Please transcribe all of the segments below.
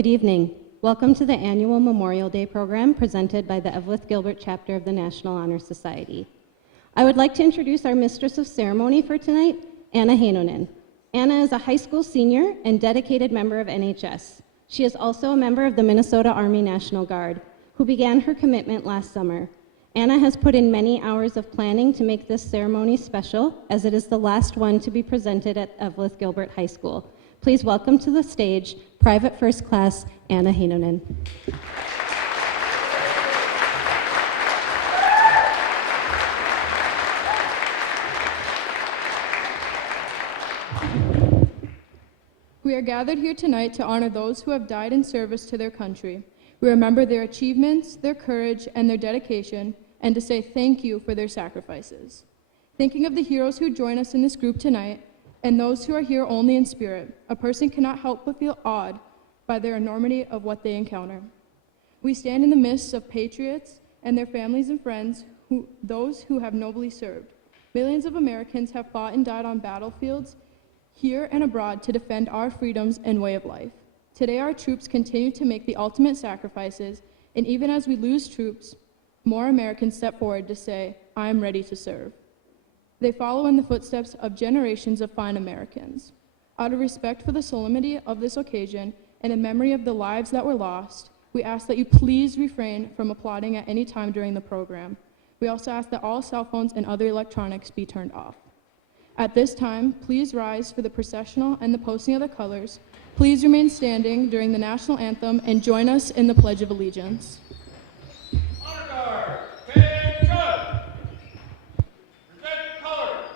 Good evening. Welcome to the annual Memorial Day program presented by the Eveleth Gilbert chapter of the National Honor Society. I would like to introduce our Mistress of Ceremony for tonight, Anna Heinonen. Anna is a high school senior and dedicated member of NHS. She is also a member of the Minnesota Army National Guard, who began her commitment last summer. Anna has put in many hours of planning to make this ceremony special, as it is the last one to be presented at Eveleth Gilbert High School. Please welcome to the stage Private First Class Anna Heinonen. We are gathered here tonight to honor those who have died in service to their country. We remember their achievements, their courage, and their dedication, and to say thank you for their sacrifices. Thinking of the heroes who join us in this group tonight, and those who are here only in spirit, a person cannot help but feel awed by their enormity of what they encounter. We stand in the midst of patriots and their families and friends, those who have nobly served. Millions of Americans have fought and died on battlefields here and abroad to defend our freedoms and way of life. Today, our troops continue to make the ultimate sacrifices, and even as we lose troops, more Americans step forward to say, "I am ready to serve." They follow in the footsteps of generations of fine Americans. Out of respect for the solemnity of this occasion and in memory of the lives that were lost, we ask that you please refrain from applauding at any time during the program. We also ask that all cell phones and other electronics be turned off. At this time, please rise for the processional and the posting of the colors. Please remain standing during the national anthem and join us in the Pledge of Allegiance. Honor Guard, attention! Present colors.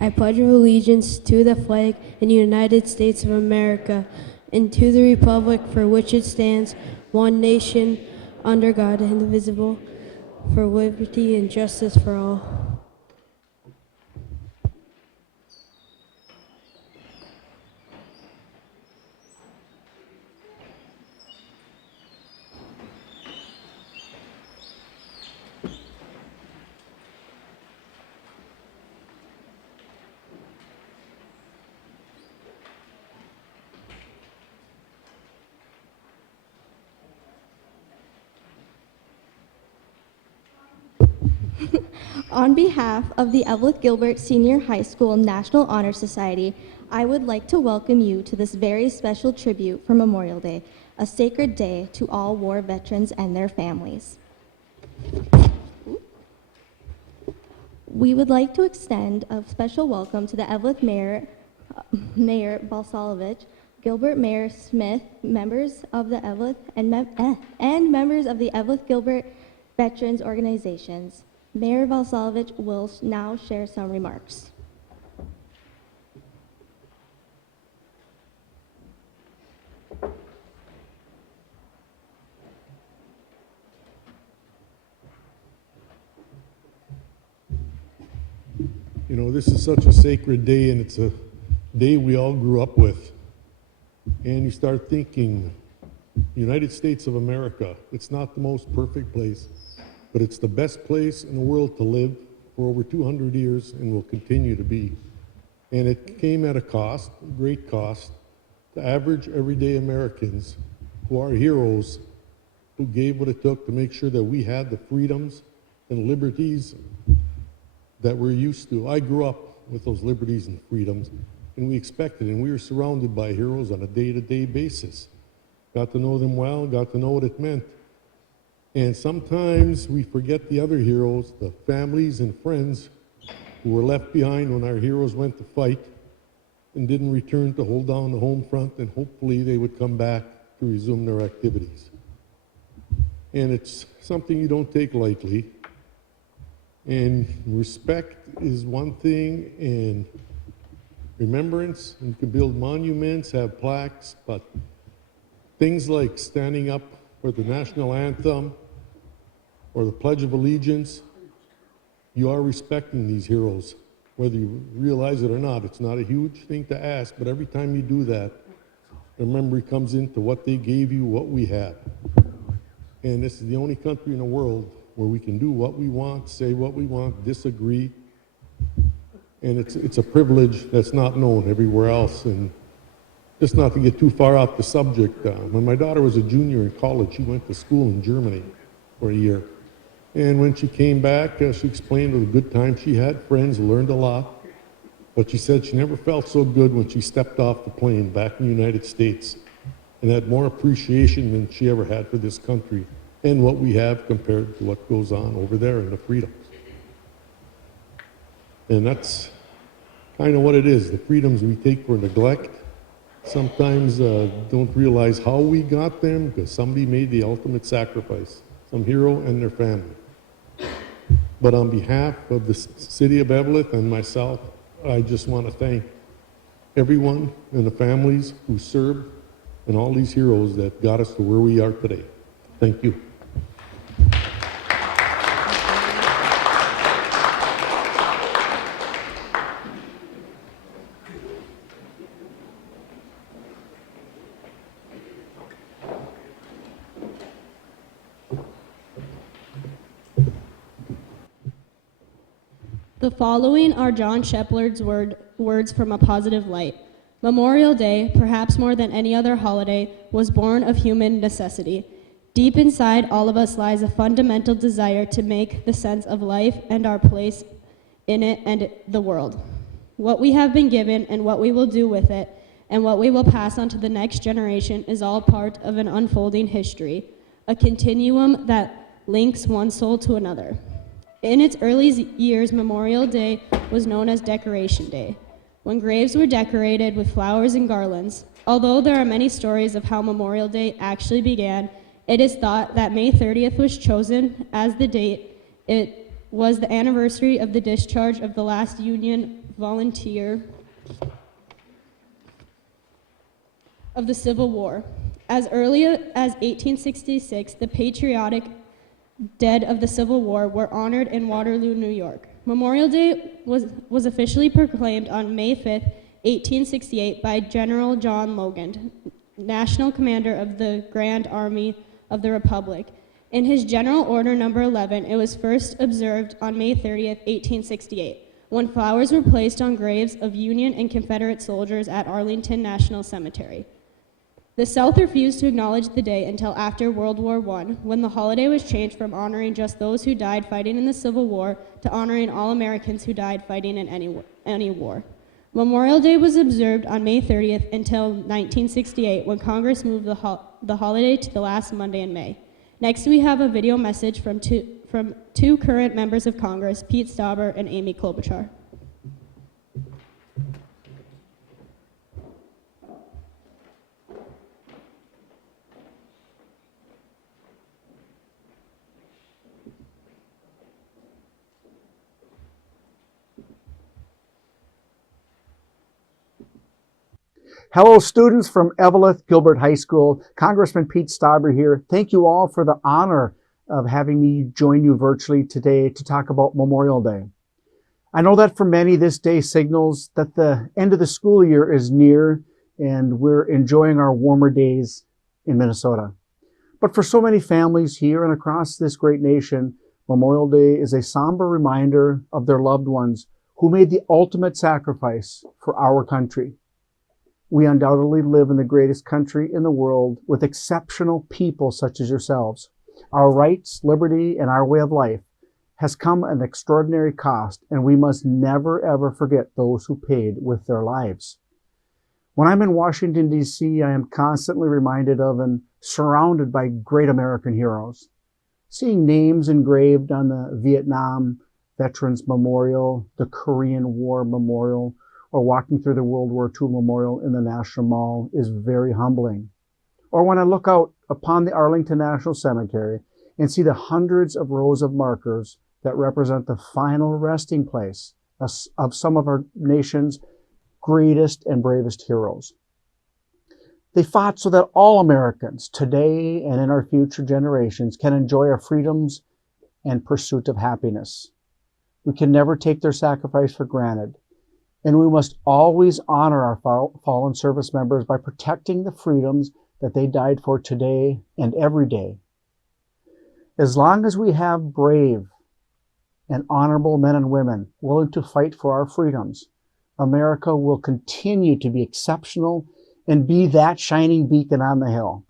I pledge allegiance to the flag of the United States of America and to the republic for which it stands, one nation, under God, indivisible, for liberty and justice for all. On behalf of the Eveleth Gilbert Senior High School National Honor Society, I would like to welcome you to this very special tribute for Memorial Day, a sacred day to all war veterans and their families. We would like to extend a special welcome to the Eveleth Mayor Balsalovich, Gilbert Mayor Smith, members of the Eveleth and members of the Eveleth Gilbert Veterans Organizations. Mayor Balsalovich will now share some remarks. You know, this is such a sacred day, and it's a day we all grew up with. And you start thinking, United States of America, it's not the most perfect place, but it's the best place in the world to live for over 200 years and will continue to be. And it came at a cost, a great cost, to average everyday Americans who are heroes, who gave what it took to make sure that we had the freedoms and liberties that we're used to. I grew up with those liberties and freedoms, and we expected, and we were surrounded by heroes on a day-to-day basis. Got to know them well, got to know what it meant. And sometimes we forget the other heroes, the families and friends who were left behind when our heroes went to fight and didn't return to hold down the home front, and hopefully they would come back to resume their activities. And it's something you don't take lightly. And respect is one thing, and remembrance, and you can build monuments, have plaques, but things like standing up for the national anthem or the Pledge of Allegiance, you are respecting these heroes, whether you realize it or not. It's not a huge thing to ask, but every time you do that, the memory comes into what they gave you, what we have. And this is the only country in the world where we can do what we want, say what we want, disagree. And it's a privilege that's not known everywhere else. And just not to get too far off the subject, when my daughter was a junior in college, she went to school in Germany for a year. And when she came back, she explained what a good time she had, friends, learned a lot. But she said she never felt so good when she stepped off the plane back in the United States and had more appreciation than she ever had for this country and what we have compared to what goes on over there in the freedoms. And that's kind of what it is. The freedoms we take for neglect sometimes don't realize how we got them because somebody made the ultimate sacrifice, some hero and their family. But on behalf of the city of Eveleth and myself, I just want to thank everyone and the families who served and all these heroes that got us to where we are today. Thank you. The following are John Shepard's words from a positive light. Memorial Day, perhaps more than any other holiday, was born of human necessity. Deep inside all of us lies a fundamental desire to make the sense of life and our place in it and the world. What we have been given and what we will do with it and what we will pass on to the next generation is all part of an unfolding history, a continuum that links one soul to another. In its early years, Memorial Day was known as Decoration Day, when graves were decorated with flowers and garlands. Although there are many stories of how Memorial Day actually began, it is thought that May 30th was chosen as the date. It was the anniversary of the discharge of the last Union volunteer of the Civil War. As early as 1866, the patriotic dead of the Civil War were honored in Waterloo, New York. Memorial Day was officially proclaimed on May 5th, 1868 by General John Logan, National Commander of the Grand Army of the Republic. In his General Order Number 11, it was first observed on May 30th, 1868, when flowers were placed on graves of Union and Confederate soldiers at Arlington National Cemetery. The South refused to acknowledge the day until after World War I, when the holiday was changed from honoring just those who died fighting in the Civil War to honoring all Americans who died fighting in any war. Memorial Day was observed on May 30th until 1968, when Congress moved the holiday to the last Monday in May. Next, we have a video message from two current members of Congress, Pete Stauber and Amy Klobuchar. Hello, students from Eveleth Gilbert High School. Congressman Pete Stauber here. Thank you all for the honor of having me join you virtually today to talk about Memorial Day. I know that for many, this day signals that the end of the school year is near and we're enjoying our warmer days in Minnesota. But for so many families here and across this great nation, Memorial Day is a somber reminder of their loved ones who made the ultimate sacrifice for our country. We undoubtedly live in the greatest country in the world with exceptional people such as yourselves. Our rights, liberty, and our way of life has come at an extraordinary cost, and we must never, ever forget those who paid with their lives. When I'm in Washington, D.C., I am constantly reminded of and surrounded by great American heroes. Seeing names engraved on the Vietnam Veterans Memorial, the Korean War Memorial, or walking through the World War II Memorial in the National Mall is very humbling. Or when I look out upon the Arlington National Cemetery and see the hundreds of rows of markers that represent the final resting place of some of our nation's greatest and bravest heroes. They fought so that all Americans today and in our future generations can enjoy our freedoms and pursuit of happiness. We can never take their sacrifice for granted. And we must always honor our fallen service members by protecting the freedoms that they died for today and every day. As long as we have brave and honorable men and women willing to fight for our freedoms, America will continue to be exceptional and be that shining beacon on the hill.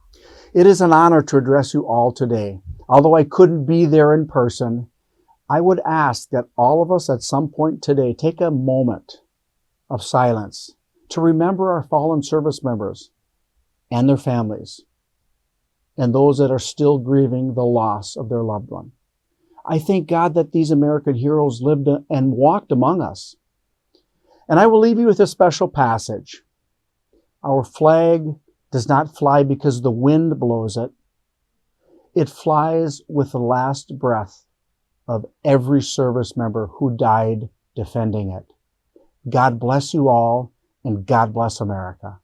It is an honor to address you all today. Although I couldn't be there in person, I would ask that all of us at some point today take a moment of silence to remember our fallen service members and their families and those that are still grieving the loss of their loved one. I thank God that these American heroes lived and walked among us. And I will leave you with a special passage. Our flag does not fly because the wind blows it. It flies with the last breath of every service member who died defending it. God bless you all, and God bless America.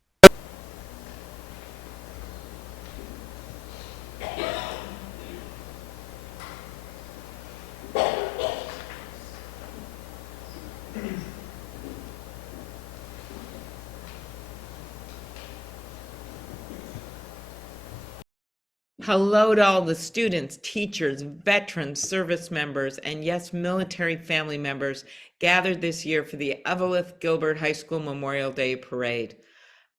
Hello to all the students, teachers, veterans, service members, and yes, military family members gathered this year for the Eveleth Gilbert High School Memorial Day Parade.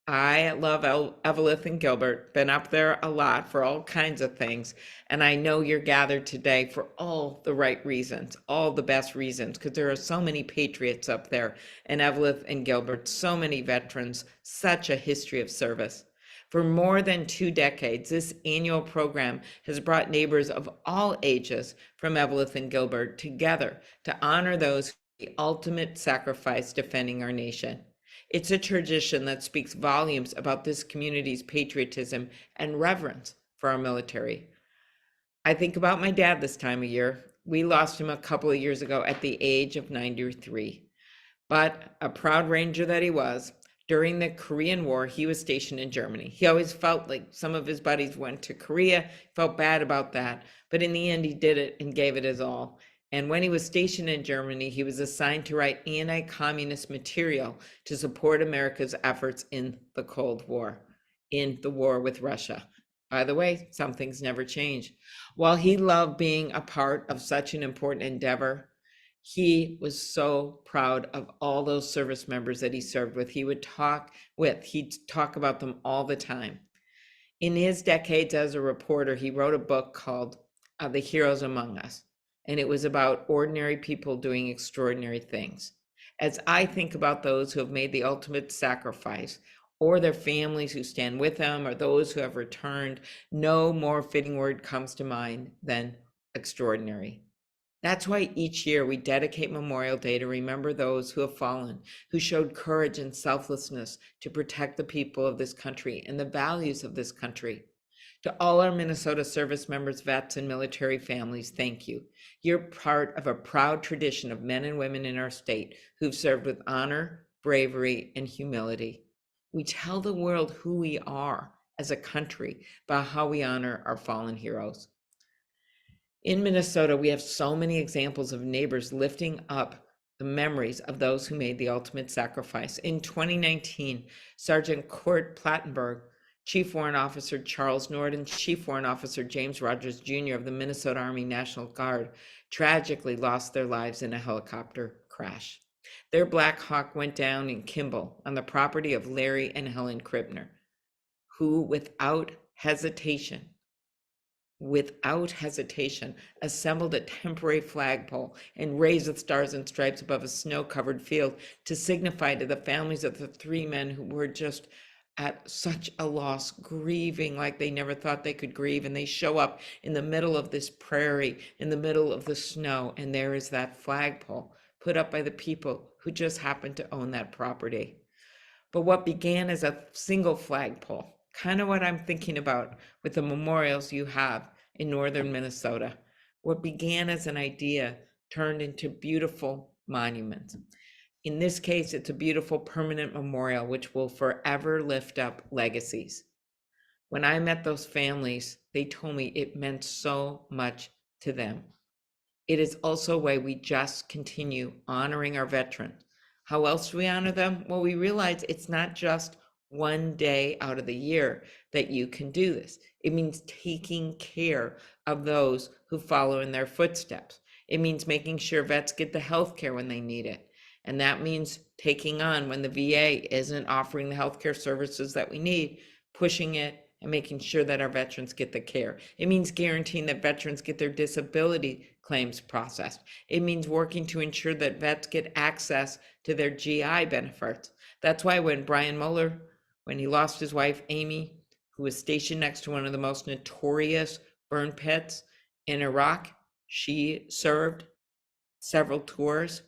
I love Eveleth and Gilbert, been up there a lot for all kinds of things, and I know you're gathered today for all the right reasons, all the best reasons, because there are so many patriots up there, and Eveleth and Gilbert, so many veterans, such a history of service. For more than 2 decades, this annual program has brought neighbors of all ages from Eveleth and Gilbert together to honor those who made the ultimate sacrifice defending our nation. It's a tradition that speaks volumes about this community's patriotism and reverence for our military. I think about my dad this time of year. We lost him a couple of years ago at the age of 93. But a proud Ranger that he was, during the Korean War, he was stationed in Germany. He always felt like some of his buddies went to Korea, felt bad about that, but in the end, he did it and gave it his all. And when he was stationed in Germany, he was assigned to write anti-communist material to support America's efforts in the Cold War, in the war with Russia. By the way, some things never change. While he loved being a part of such an important endeavor, he was so proud of all those service members that he served with. He'd talk about them all the time. In his decades as a reporter, he wrote a book called The Heroes Among Us, and it was about ordinary people doing extraordinary things. As I think about those who have made the ultimate sacrifice, or their families who stand with them, or those who have returned, no more fitting word comes to mind than extraordinary. That's why each year we dedicate Memorial Day to remember those who have fallen, who showed courage and selflessness to protect the people of this country and the values of this country. To all our Minnesota service members, vets, and military families, thank you. You're part of a proud tradition of men and women in our state who've served with honor, bravery, and humility. We tell the world who we are as a country by how we honor our fallen heroes. In Minnesota, we have so many examples of neighbors lifting up the memories of those who made the ultimate sacrifice. In 2019, Sergeant Court Plattenberg, Chief Warrant Officer Charles Nord, and Chief Warrant Officer James Rogers Jr. of the Minnesota Army National Guard tragically lost their lives in a helicopter crash. Their Black Hawk went down in Kimball on the property of Larry and Helen Kribner, who without hesitation, assembled a temporary flagpole and raised the stars and stripes above a snow-covered field to signify to the families of the three men who were just at such a loss, grieving like they never thought they could grieve. And they show up in the middle of this prairie, in the middle of the snow, and there is that flagpole put up by the people who just happened to own that property. But what began as a single flagpole, kind of what I'm thinking about with the memorials you have in northern Minnesota. What began as an idea turned into beautiful monuments. In this case, it's a beautiful permanent memorial which will forever lift up legacies. When I met those families, they told me it meant so much to them. It is also a way we just continue honoring our veterans. How else do we honor them? Well, we realize it's not just one day out of the year that you can do this. It means taking care of those who follow in their footsteps. It means making sure vets get the health care when they need it. And that means taking on when the VA isn't offering the healthcare services that we need, pushing it and making sure that our veterans get the care. It means guaranteeing that veterans get their disability claims processed. It means working to ensure that vets get access to their GI benefits. That's why when Brian Mueller, when he lost his wife, Amy, who was stationed next to one of the most notorious burn pits in Iraq, she served several tours,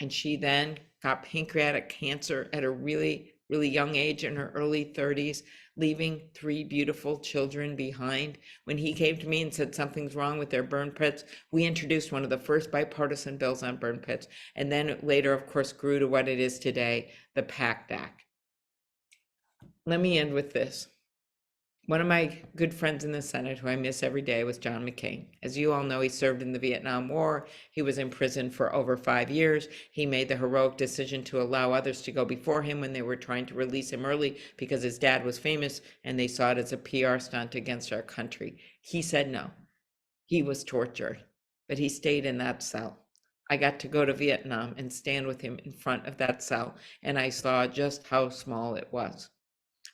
and she then got pancreatic cancer at a really, really young age, in her early 30s, leaving 3 beautiful children behind. When he came to me and said something's wrong with their burn pits, we introduced one of the first bipartisan bills on burn pits, and then later, of course, grew to what it is today, the PACT Act. Let me end with this. One of my good friends in the Senate, who I miss every day, was John McCain. As you all know, he served in the Vietnam War. He was in prison for over 5 years. He made the heroic decision to allow others to go before him when they were trying to release him early because his dad was famous and they saw it as a PR stunt against our country. He said no. He was tortured, but he stayed in that cell. I got to go to Vietnam and stand with him in front of that cell, and I saw just how small it was.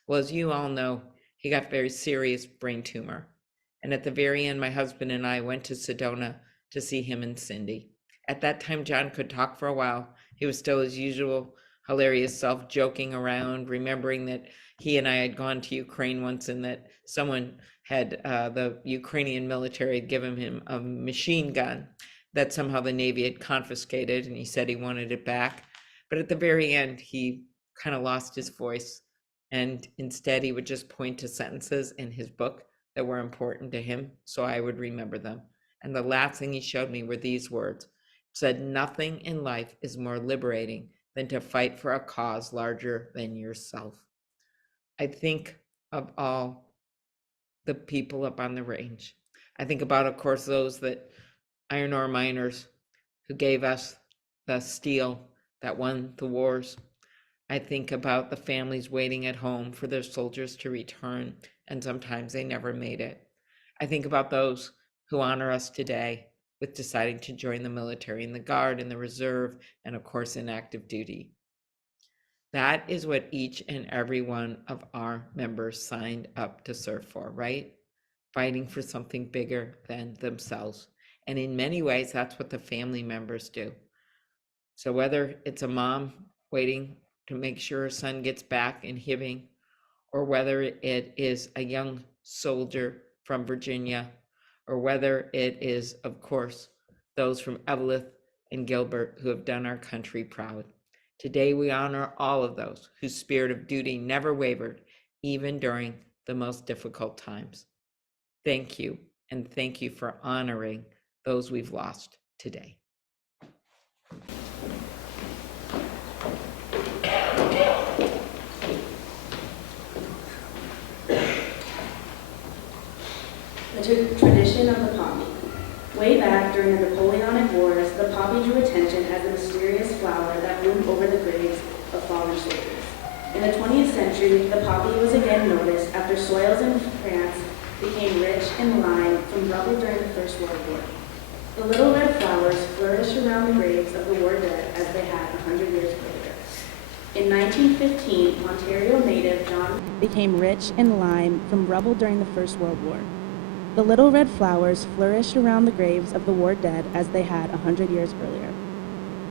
Well, as you all know, he got very serious brain tumor. And at the very end, my husband and I went to Sedona to see him and Cindy. At that time, John could talk for a while. He was still his usual hilarious self, joking around, remembering that he and I had gone to Ukraine once and that someone had, the Ukrainian military had given him a machine gun that somehow the Navy had confiscated, and he said he wanted it back. But at the very end, he kind of lost his voice. And instead, he would just point to sentences in his book that were important to him, so I would remember them. And the last thing he showed me were these words. He said, "Nothing in life is more liberating than to fight for a cause larger than yourself." I think of all the people up on the range. I think about, of course, those that iron ore miners who gave us the steel that won the wars. I think about the families waiting at home for their soldiers to return, and sometimes they never made it. I think about those who honor us today with deciding to join the military, in the Guard, in the Reserve, and of course in active duty. That is what each and every one of our members signed up to serve for, right? Fighting for something bigger than themselves. And in many ways, that's what the family members do. So whether it's a mom waiting to make sure her son gets back in Hibbing, or whether it is a young soldier from Virginia, or whether it is, of course, those from Eveleth and Gilbert who have done our country proud. Today we honor all of those whose spirit of duty never wavered, even during the most difficult times. Thank you, and thank you for honoring those we've lost today. The tradition of the poppy. Way back during the Napoleonic Wars, the poppy drew attention as a mysterious flower that bloomed over the graves of fallen soldiers. In the 20th century, the poppy was again noticed after soils in France became rich in lime from rubble during the First World War. The little red flowers flourished around the graves of the war dead as they had 100 years earlier. In 1915, Ontario native John became rich in lime from rubble during the First World War. The little red flowers flourished around the graves of the war dead as they had 100 years earlier.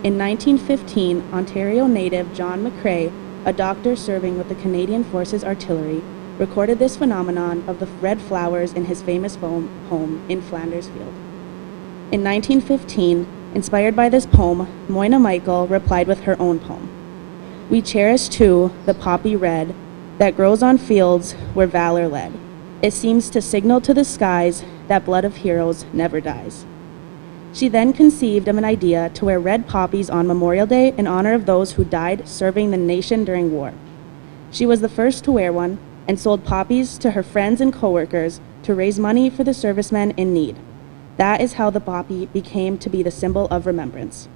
In 1915, Ontario native John McCrae, a doctor serving with the Canadian Forces Artillery, recorded this phenomenon of the red flowers in his famous home in Flanders Field. In 1915, inspired by this poem, Moina Michael replied with her own poem. We cherish too the poppy red that grows on fields where valor led. It seems to signal to the skies that blood of heroes never dies. She then conceived of an idea to wear red poppies on Memorial Day in honor of those who died serving the nation during war. She was the first to wear one and sold poppies to her friends and coworkers to raise money for the servicemen in need. That is how the poppy became to be the symbol of remembrance.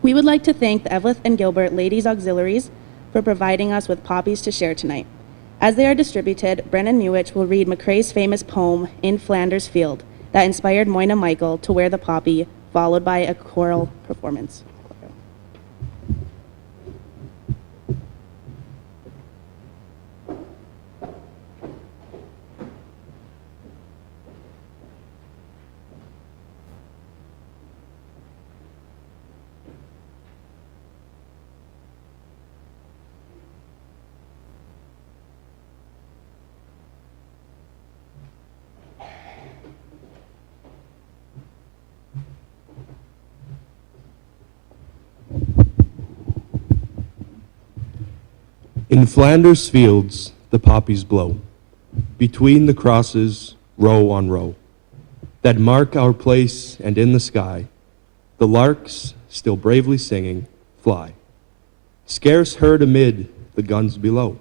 We would like to thank the Eveleth and Gilbert Ladies Auxiliaries for providing us with poppies to share tonight. As they are distributed, Brennan Mewich will read McCrae's famous poem, In Flanders Field, that inspired Moina Michael to wear the poppy, followed by a choral performance. In Flanders fields the poppies blow, between the crosses, row on row, that mark our place, and in the sky, the larks, still bravely singing, fly, scarce heard amid the guns below.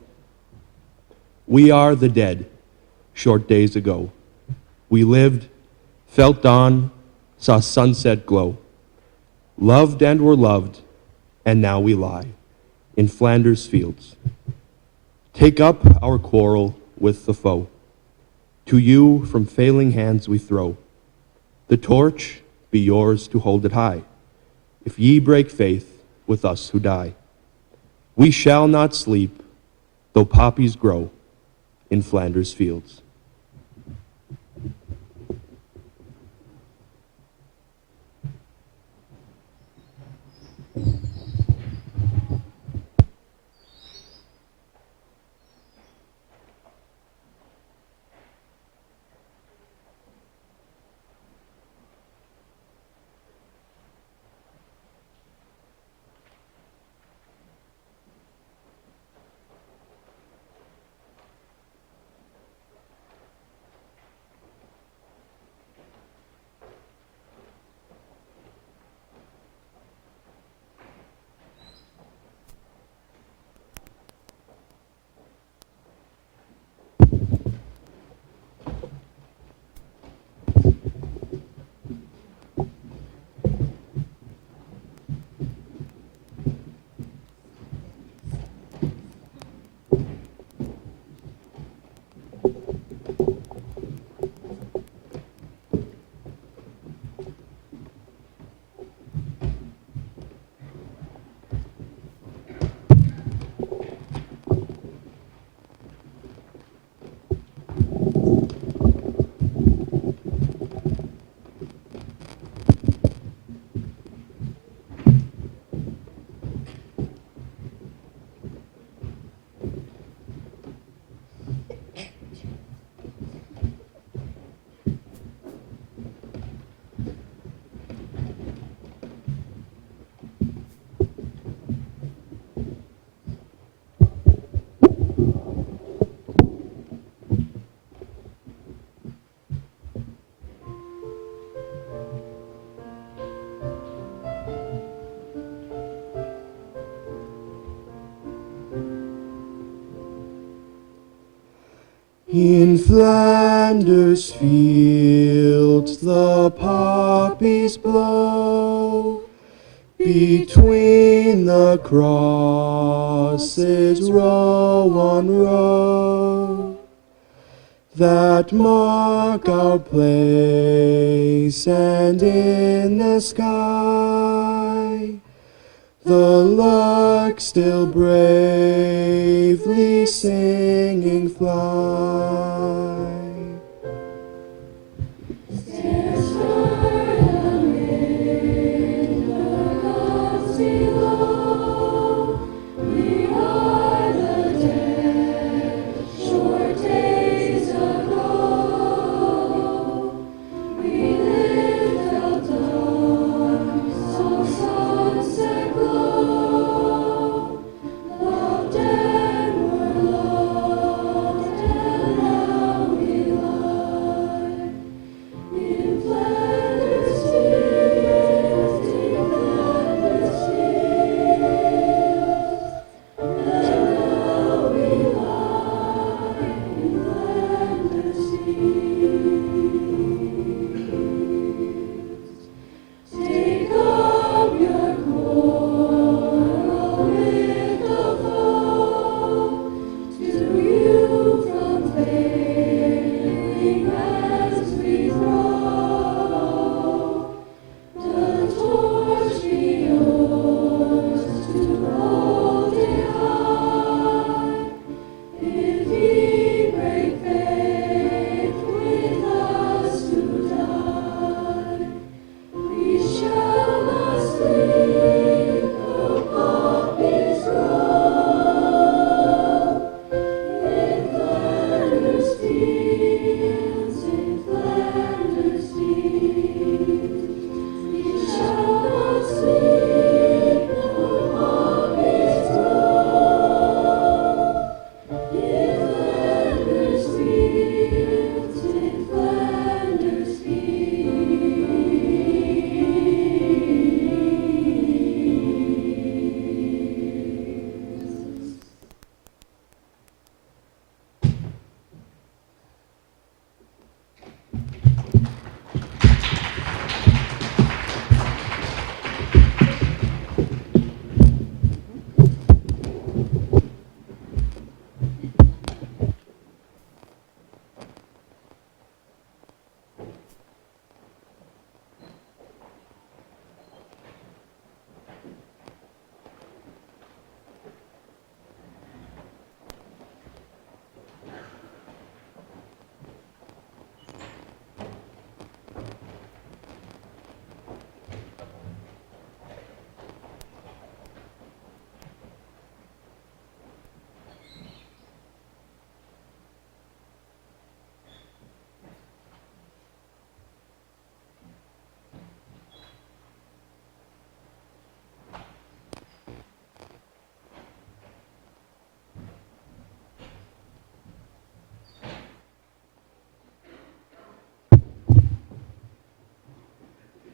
We are the dead, short days ago. We lived, felt dawn, saw sunset glow, loved and were loved, and now we lie in Flanders fields. Take up our quarrel with the foe. To you from failing hands we throw. The torch be yours to hold it high. If ye break faith with us who die, we shall not sleep, though poppies grow in Flanders fields. In Flanders fields the poppies blow, between the crosses row on row, that mark our place, and in the sky the lark still bravely singing fly.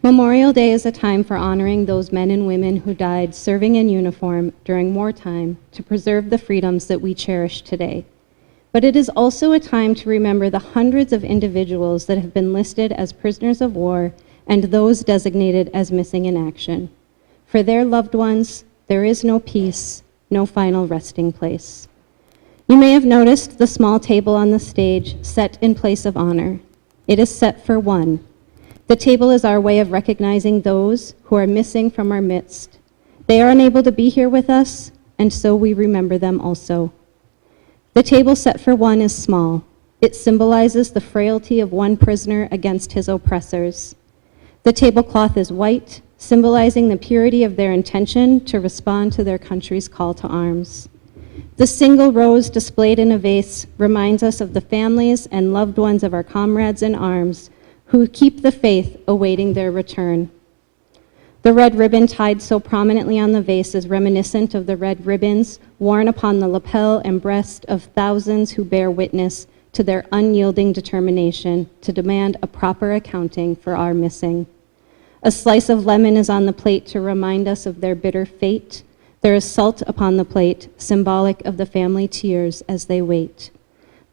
Memorial Day is a time for honoring those men and women who died serving in uniform during wartime to preserve the freedoms that we cherish today. But it is also a time to remember the hundreds of individuals that have been listed as prisoners of war and those designated as missing in action. For their loved ones, there is no peace, no final resting place. You may have noticed the small table on the stage set in place of honor. It is set for one. The table is our way of recognizing those who are missing from our midst. They are unable to be here with us, and so we remember them also. The table set for one is small. It symbolizes the frailty of one prisoner against his oppressors. The tablecloth is white, symbolizing the purity of their intention to respond to their country's call to arms. The single rose displayed in a vase reminds us of the families and loved ones of our comrades in arms who keep the faith awaiting their return. The red ribbon tied so prominently on the vase is reminiscent of the red ribbons worn upon the lapel and breast of thousands who bear witness to their unyielding determination to demand a proper accounting for our missing. A slice of lemon is on the plate to remind us of their bitter fate. There is salt upon the plate, symbolic of the family tears as they wait.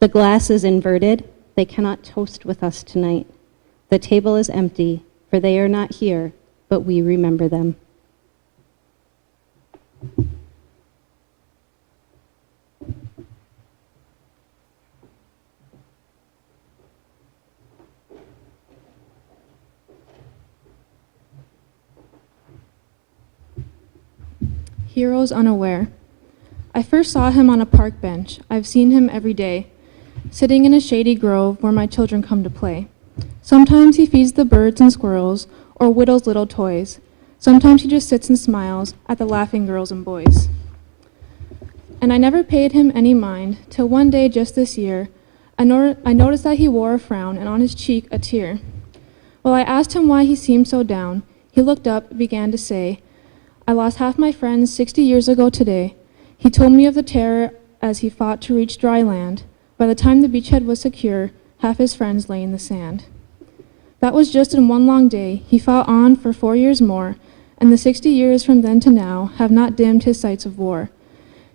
The glass is inverted. They cannot toast with us tonight. The table is empty, for they are not here, but we remember them. Heroes unaware. I first saw him on a park bench. I've seen him every day, sitting in a shady grove where my children come to play. Sometimes he feeds the birds and squirrels or whittles little toys. Sometimes he just sits and smiles at the laughing girls and boys. And I never paid him any mind till one day just this year, I noticed that he wore a frown and on his cheek a tear. Well, I asked him why he seemed so down. He looked up and began to say, I lost half my friends 60 years ago today. He told me of the terror as he fought to reach dry land. By the time the beachhead was secure, half his friends lay in the sand. That was just in one long day. He fought on for 4 years more, and the 60 years from then to now have not dimmed his sights of war.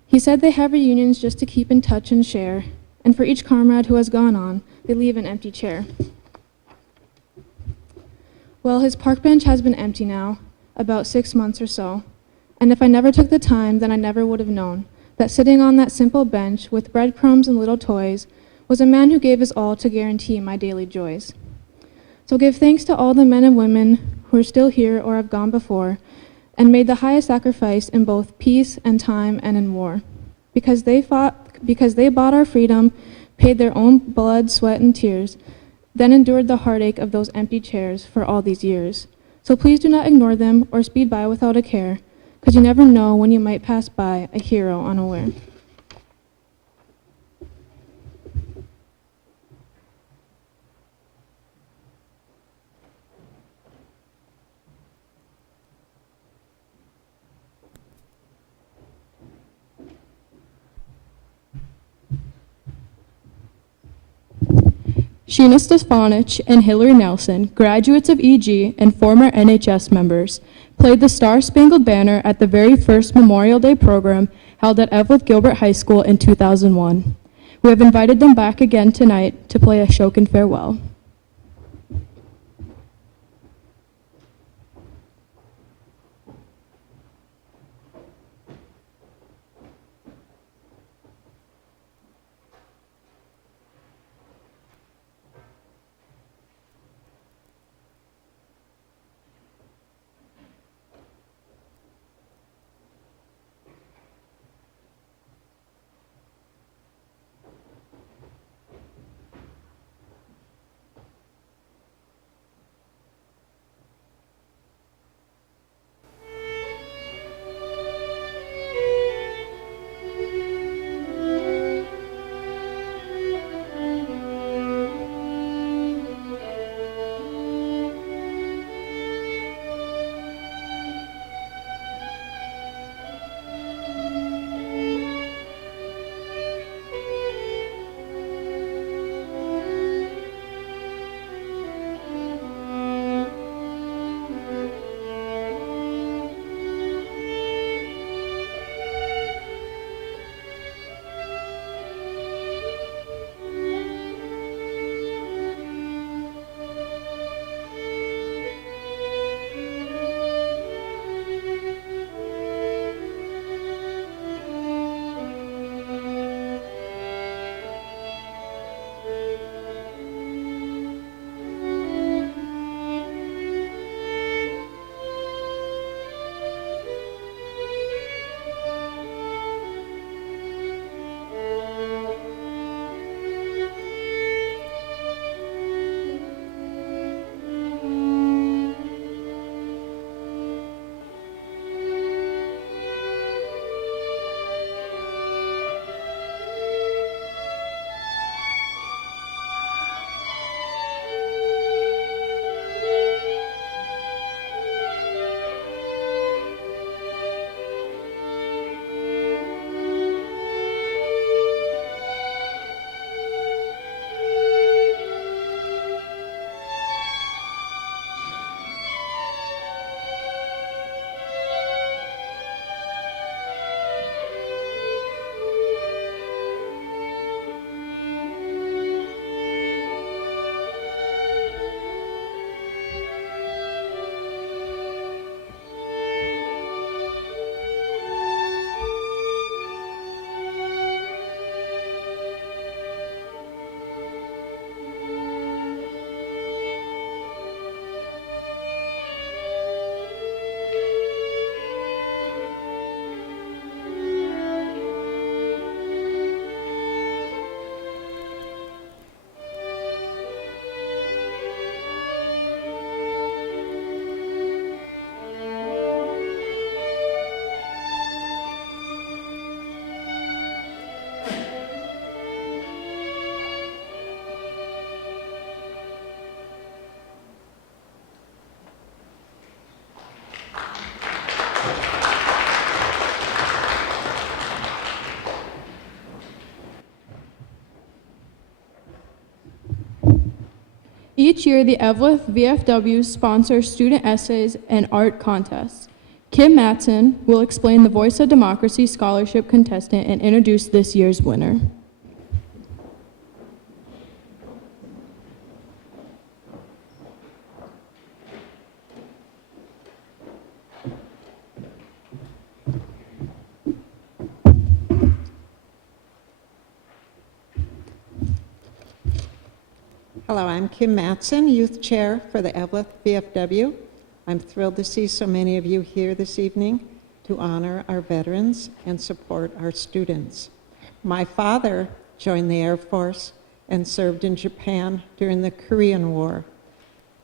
He said they have reunions just to keep in touch and share, and for each comrade who has gone on, they leave an empty chair. Well, his park bench has been empty now, about 6 months or so, and if I never took the time, then I never would have known that sitting on that simple bench with breadcrumbs and little toys was a man who gave his all to guarantee my daily joys. So give thanks to all the men and women who are still here or have gone before and made the highest sacrifice in both peace and time and in war. Because they bought our freedom, paid their own blood, sweat, and tears, then endured the heartache of those empty chairs for all these years. So please do not ignore them or speed by without a care, because you never know when you might pass by a hero unaware. Sheena Stefanich and Hillary Nelson, graduates of EG and former NHS members, played the Star-Spangled Banner at the very first Memorial Day program held at Eveleth Gilbert High School in 2001. We have invited them back again tonight to play Ashokan Farewell. Each year, the Eveleth VFW sponsors student essays and art contests. Kim Matson will explain the Voice of Democracy Scholarship contestant and introduce this year's winner. Hello, I'm Kim Matson, Youth Chair for the Eveleth VFW. I'm thrilled to see so many of you here this evening to honor our veterans and support our students. My father joined the Air Force and served in Japan during the Korean War.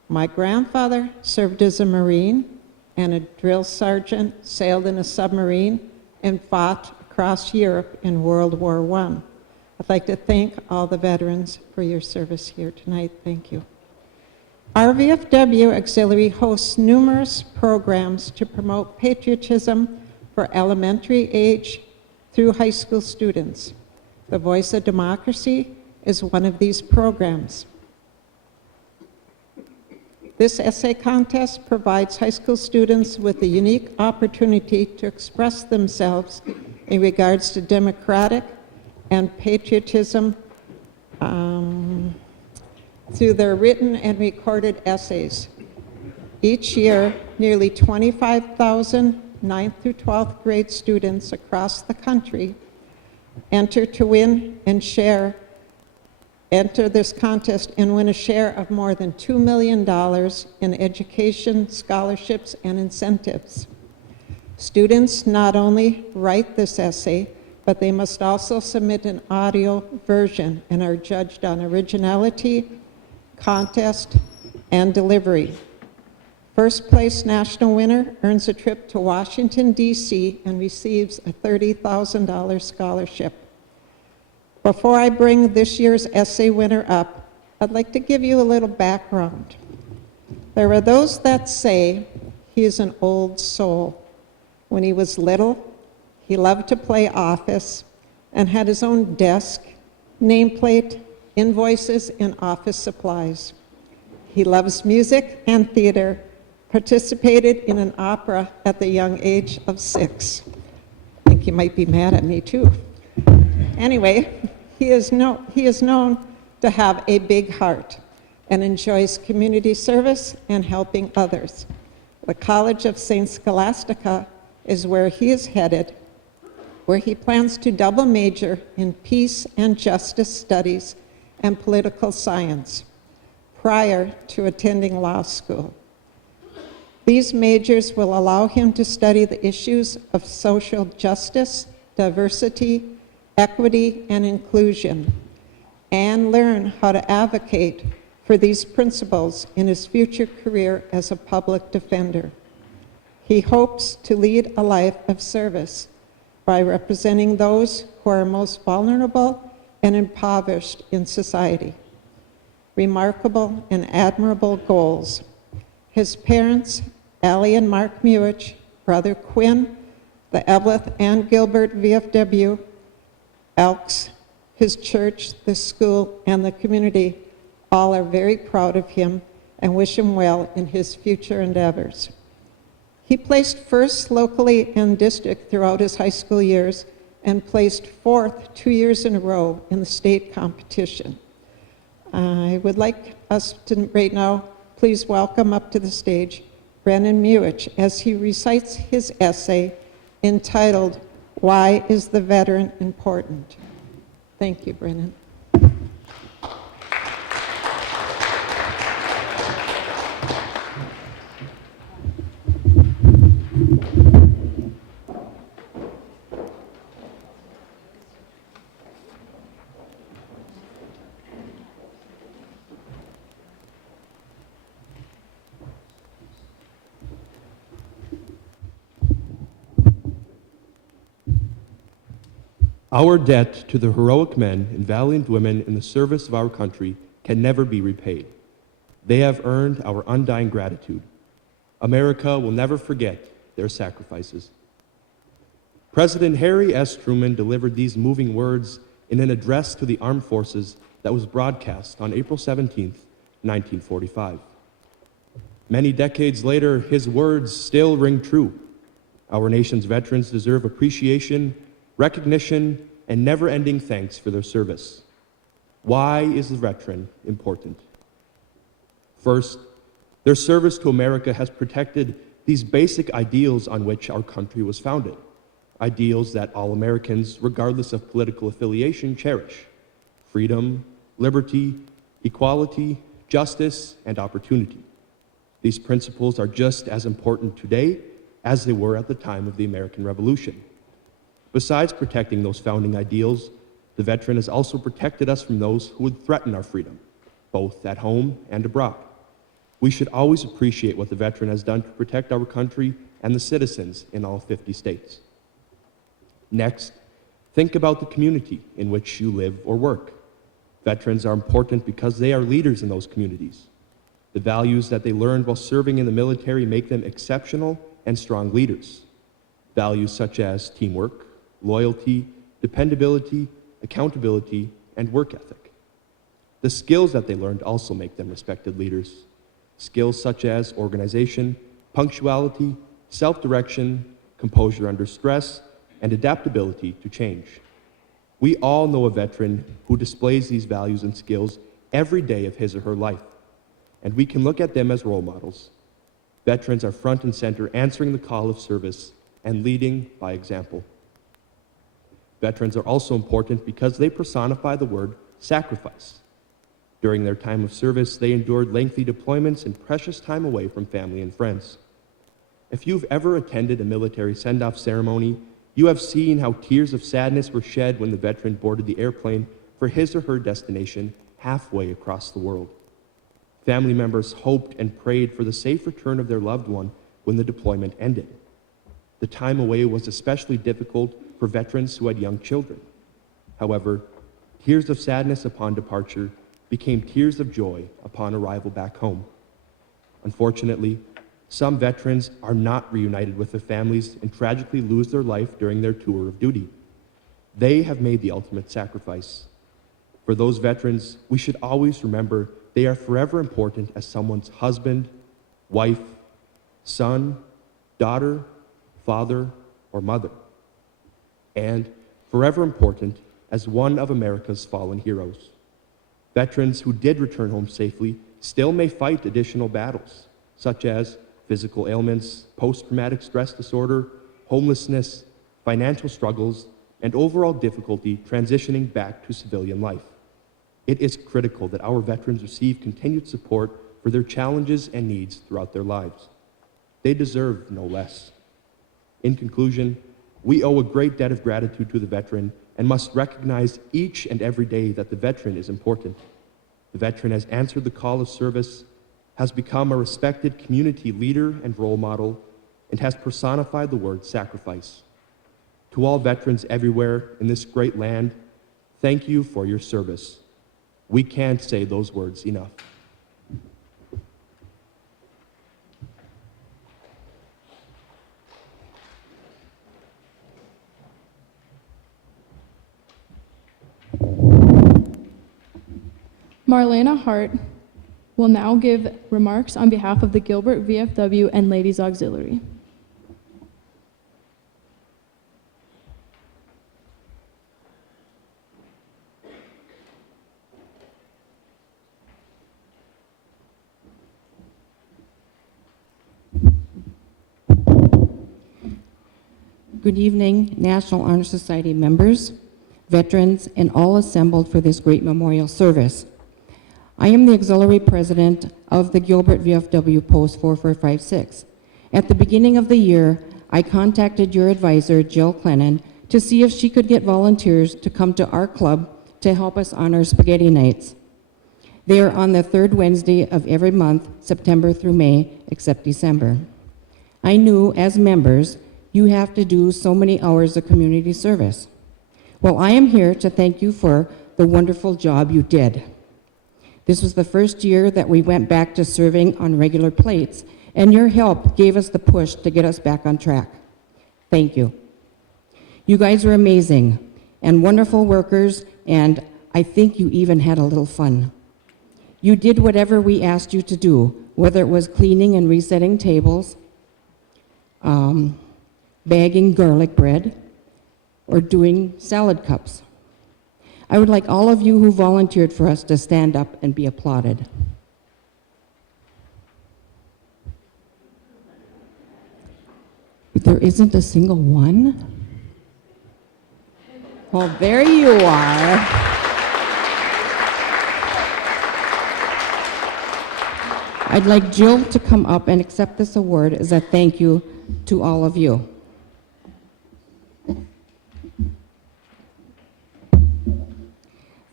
My grandfather served as a Marine and a drill sergeant, sailed in a submarine, and fought across Europe in World War I. I'd like to thank all the veterans for your service here tonight. Thank you. Our VFW Auxiliary hosts numerous programs to promote patriotism for elementary age through high school students. The Voice of Democracy is one of these programs. This essay contest provides high school students with a unique opportunity to express themselves in regards to democratic and patriotism through their written and recorded essays. Each year, nearly 25,000 9th through 12th grade students across the country enter this contest and win a share of more than $2 million in education, scholarships, and incentives. Students not only write this essay, but they must also submit an audio version and are judged on originality, contest, and delivery. First place national winner earns a trip to Washington, D.C. and receives a $30,000 scholarship. Before I bring this year's essay winner up, I'd like to give you a little background. There are those that say he is an old soul. When he was little, he loved to play office and had his own desk, nameplate, invoices, and office supplies. He loves music and theater, participated in an opera at the young age of 6. I think you might be mad at me too. Anyway, he is known to have a big heart and enjoys community service and helping others. The College of St. Scholastica is where he is headed, where he plans to double major in peace and justice studies and political science prior to attending law school. These majors will allow him to study the issues of social justice, diversity, equity, and inclusion, and learn how to advocate for these principles in his future career as a public defender. He hopes to lead a life of service by representing those who are most vulnerable and impoverished in society. Remarkable and admirable goals. His parents, Allie and Mark Mewich, brother Quinn, the Eveleth and Gilbert VFW, Elks, his church, the school, and the community all are very proud of him and wish him well in his future endeavors. He placed first locally and district throughout his high school years and placed 4th 2 years in a row in the state competition. I would like us to right now please welcome up to the stage Brennan Mewich as he recites his essay entitled, "Why is the Veteran Important?" Thank you, Brennan. Our debt to the heroic men and valiant women in the service of our country can never be repaid. They have earned our undying gratitude. America will never forget their sacrifices. President Harry S. Truman delivered these moving words in an address to the armed forces that was broadcast on April 17, 1945. Many decades later, his words still ring true. Our nation's veterans deserve appreciation, recognition, and never-ending thanks for their service. Why is the veteran important? First, their service to America has protected these basic ideals on which our country was founded, ideals that all Americans, regardless of political affiliation, cherish: freedom, liberty, equality, justice, and opportunity. These principles are just as important today as they were at the time of the American Revolution. Besides protecting those founding ideals, the veteran has also protected us from those who would threaten our freedom, both at home and abroad. We should always appreciate what the veteran has done to protect our country and the citizens in all 50 states. Next, think about the community in which you live or work. Veterans are important because they are leaders in those communities. The values that they learned while serving in the military make them exceptional and strong leaders. Values such as teamwork, loyalty, dependability, accountability, and work ethic. The skills that they learned also make them respected leaders. Skills such as organization, punctuality, self-direction, composure under stress, and adaptability to change. We all know a veteran who displays these values and skills every day of his or her life, and we can look at them as role models. Veterans are front and center, answering the call of service and leading by example. Veterans are also important because they personify the word sacrifice. During their time of service, they endured lengthy deployments and precious time away from family and friends. If you've ever attended a military send-off ceremony, you have seen how tears of sadness were shed when the veteran boarded the airplane for his or her destination halfway across the world. Family members hoped and prayed for the safe return of their loved one when the deployment ended. The time away was especially difficult for veterans who had young children. However, tears of sadness upon departure became tears of joy upon arrival back home. Unfortunately, some veterans are not reunited with their families and tragically lose their life during their tour of duty. They have made the ultimate sacrifice. For those veterans, we should always remember they are forever important as someone's husband, wife, son, daughter, father, or mother, and forever important as one of America's fallen heroes. Veterans who did return home safely still may fight additional battles, such as physical ailments, post-traumatic stress disorder, homelessness, financial struggles, and overall difficulty transitioning back to civilian life. It is critical that our veterans receive continued support for their challenges and needs throughout their lives. They deserve no less. In conclusion, we owe a great debt of gratitude to the veteran and must recognize each and every day that the veteran is important. The veteran has answered the call of service, has become a respected community leader and role model, and has personified the word sacrifice. To all veterans everywhere in this great land, thank you for your service. We can't say those words enough. Marlena Hart will now give remarks on behalf of the Gilbert VFW and Ladies Auxiliary. Good evening, National Honor Society members, veterans, and all assembled for this great memorial service. I am the auxiliary president of the Gilbert VFW Post 4456. At the beginning of the year, I contacted your advisor, Jill Clennon, to see if she could get volunteers to come to our club to help us honor spaghetti nights. They are on the third Wednesday of every month, September through May, except December. I knew, as members, you have to do so many hours of community service. Well, I am here to thank you for the wonderful job you did. This was the first year that we went back to serving on regular plates, and your help gave us the push to get us back on track. Thank you. You guys were amazing and wonderful workers, and I think you even had a little fun. You did whatever we asked you to do, whether it was cleaning and resetting tables, bagging garlic bread, or doing salad cups. I would like all of you who volunteered for us to stand up and be applauded. But there isn't a single one? Well, there you are. I'd like Jill to come up and accept this award as a thank you to all of you.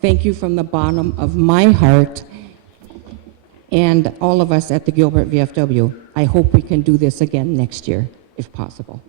Thank you from the bottom of my heart and all of us at the Gilbert VFW. I hope we can do this again next year, if possible.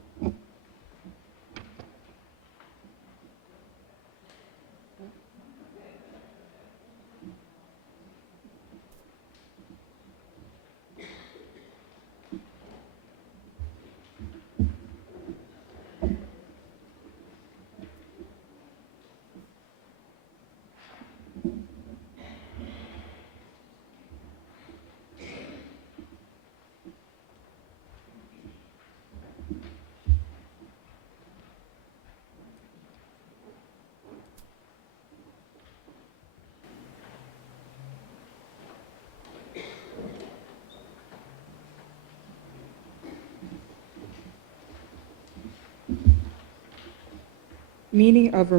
Meaning of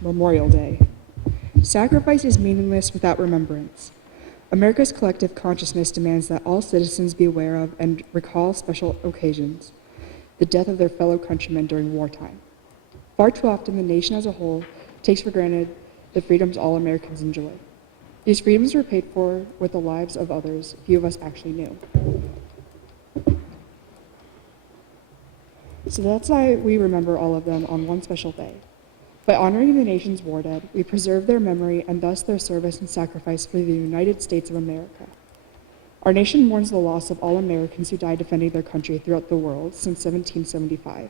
Memorial Day. Sacrifice is meaningless without remembrance. America's collective consciousness demands that all citizens be aware of and recall special occasions, the death of their fellow countrymen during wartime. Far too often, the nation as a whole takes for granted the freedoms all Americans enjoy. These freedoms were paid for with the lives of others few of us actually knew. So that's why we remember all of them on one special day. By honoring the nation's war dead, we preserve their memory and thus their service and sacrifice for the United States of America. Our nation mourns the loss of all Americans who died defending their country throughout the world since 1775.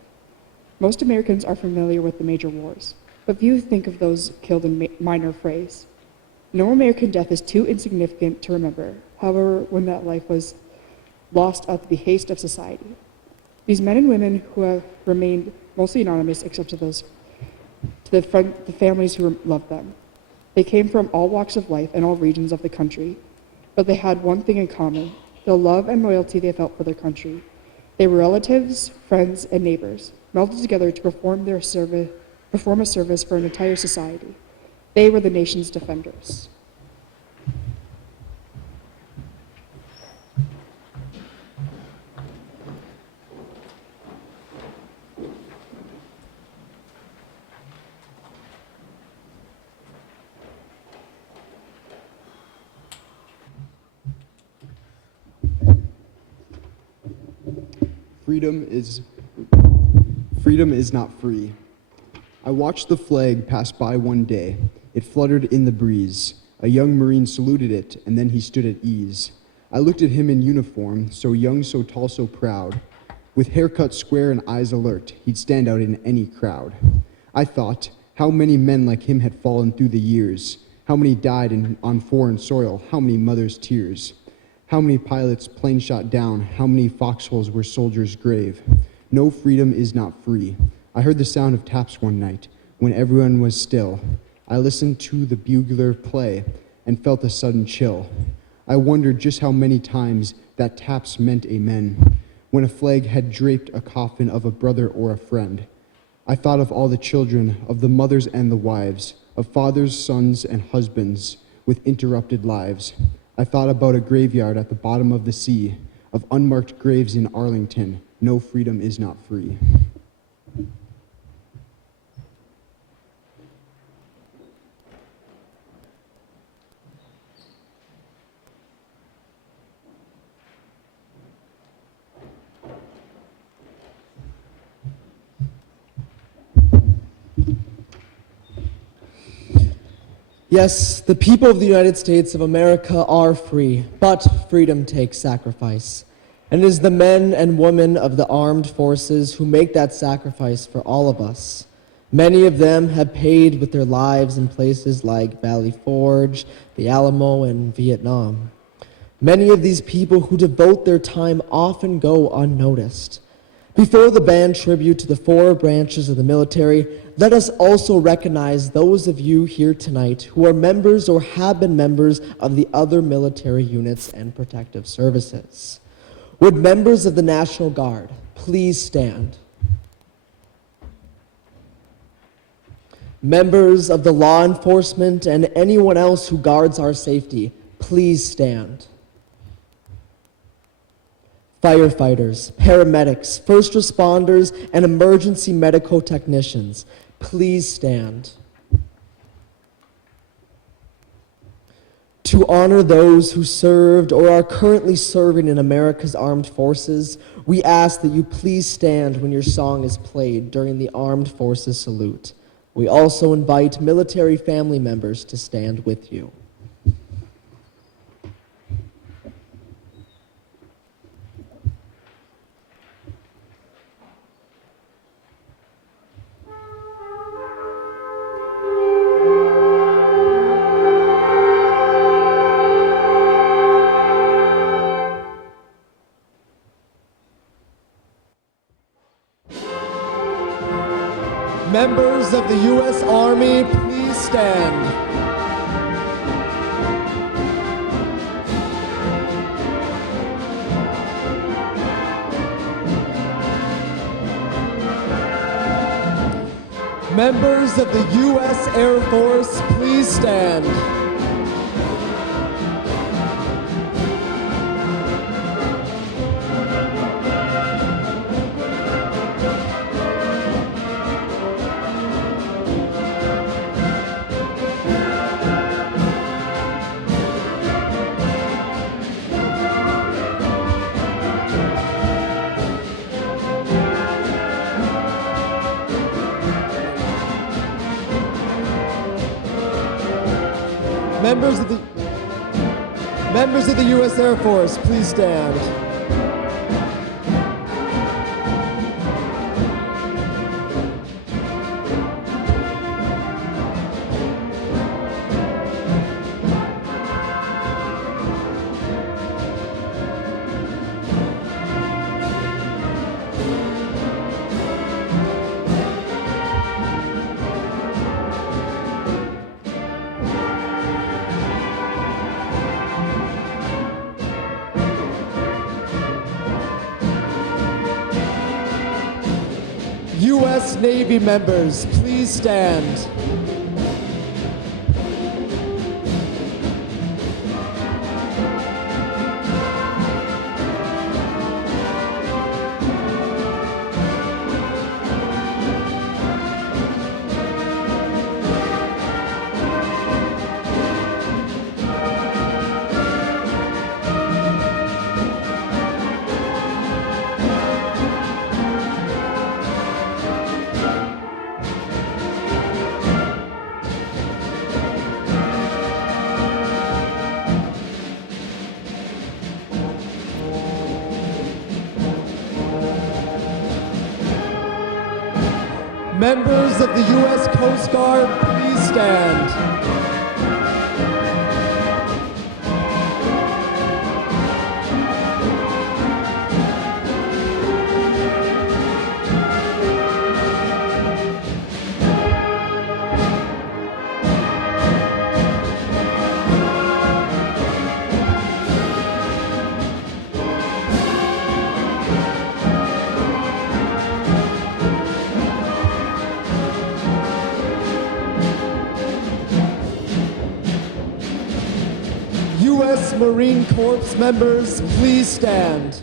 Most Americans are familiar with the major wars, but few think of those killed in minor frays. No American death is too insignificant to remember, however, when that life was lost at the behest of society. These men and women who have remained mostly anonymous except to the families who loved them. They came from all walks of life and all regions of the country, but they had one thing in common, the love and loyalty they felt for their country. They were relatives, friends, and neighbors, melded together to perform a service for an entire society. They were the nation's defenders. Freedom is not free. I watched the flag pass by one day. It fluttered in the breeze. A young Marine saluted it, and then he stood at ease. I looked at him in uniform, so young, so tall, so proud. With hair cut square and eyes alert, he'd stand out in any crowd. I thought, how many men like him had fallen through the years? How many died on foreign soil? How many mothers' tears? How many pilots plane shot down? How many foxholes were soldiers' grave? No freedom is not free. I heard the sound of taps one night when everyone was still. I listened to the bugler play and felt a sudden chill. I wondered just how many times that taps meant amen when a flag had draped a coffin of a brother or a friend. I thought of all the children, of the mothers and the wives, of fathers, sons, and husbands with interrupted lives. I thought about a graveyard at the bottom of the sea, of unmarked graves in Arlington. No freedom is not free. Yes, the people of the United States of America are free, but freedom takes sacrifice. And it is the men and women of the armed forces who make that sacrifice for all of us. Many of them have paid with their lives in places like Valley Forge, the Alamo, and Vietnam. Many of these people who devote their time often go unnoticed. Before the band tribute to the four branches of the military, let us also recognize those of you here tonight who are members or have been members of the other military units and protective services. Would members of the National Guard please stand? Members of the law enforcement and anyone else who guards our safety, please stand. Firefighters, paramedics, first responders, and emergency medical technicians, please stand. To honor those who served or are currently serving in America's armed forces, we ask that you please stand when your song is played during the Armed Forces Salute. We also invite military family members to stand with you. Members of the U.S. Army, please stand. Members of the U.S. Air Force, please stand. Members of the U.S. Air Force, please stand. U.S. Navy members, please stand. Members of the U.S. Coast Guard, please stand. U.S. Marine Corps members, please stand.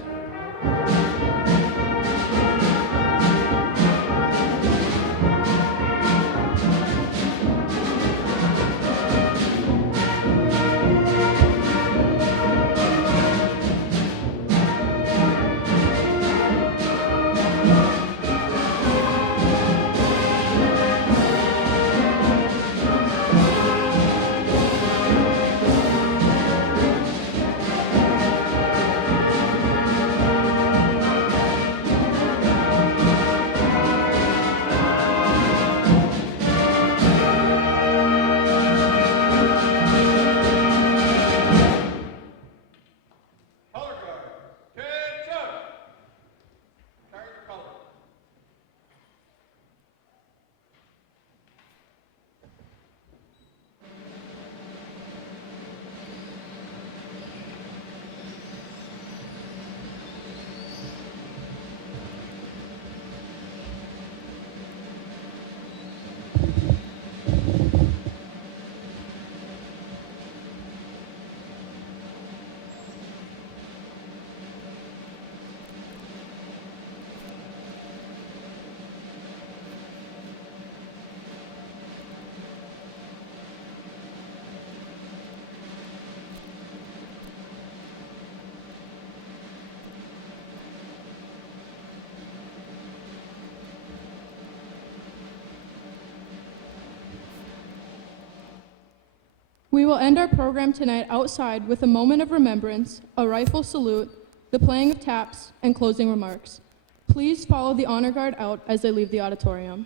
We will end our program tonight outside with a moment of remembrance, a rifle salute, the playing of taps, and closing remarks. Please follow the honor guard out as they leave the auditorium.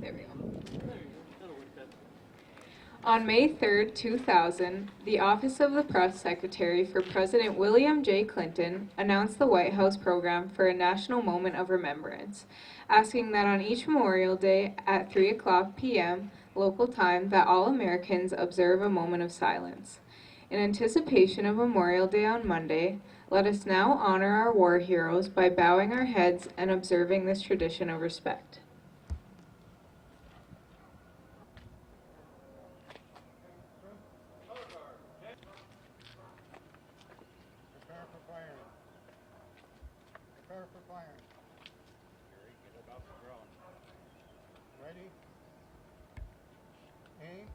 There we go. On May 3rd, 2000, the Office of the Press Secretary for President William J. Clinton announced the White House program for a national moment of remembrance, asking that on each Memorial Day at 3:00 p.m. local time that all Americans observe a moment of silence. In anticipation of Memorial Day on Monday, let us now honor our war heroes by bowing our heads and observing this tradition of respect. Prepare for firing. Gary, get it off the ground. Ready? Aim.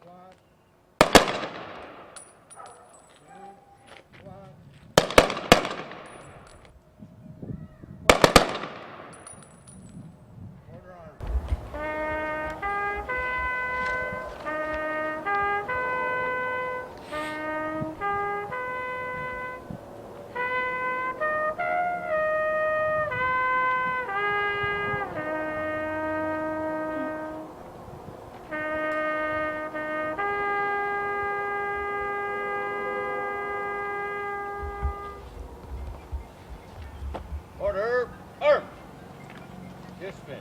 Squad. Aim. Squad. Order arms. Order, arm! Dismiss.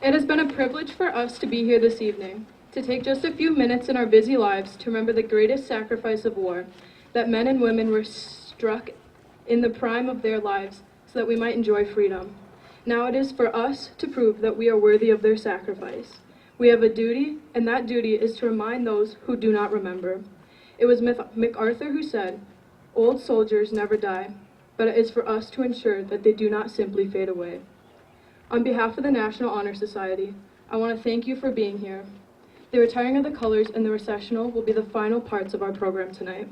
It has been a privilege for us to be here this evening, to take just a few minutes in our busy lives to remember the greatest sacrifice of war, that men and women were struck in the prime of their lives so that we might enjoy freedom. Now it is for us to prove that we are worthy of their sacrifice. We have a duty, and that duty is to remind those who do not remember. It was MacArthur who said, "Old soldiers never die, but it is for us to ensure that they do not simply fade away." On behalf of the National Honor Society, I want to thank you for being here. The retiring of the colors and the recessional will be the final parts of our program tonight.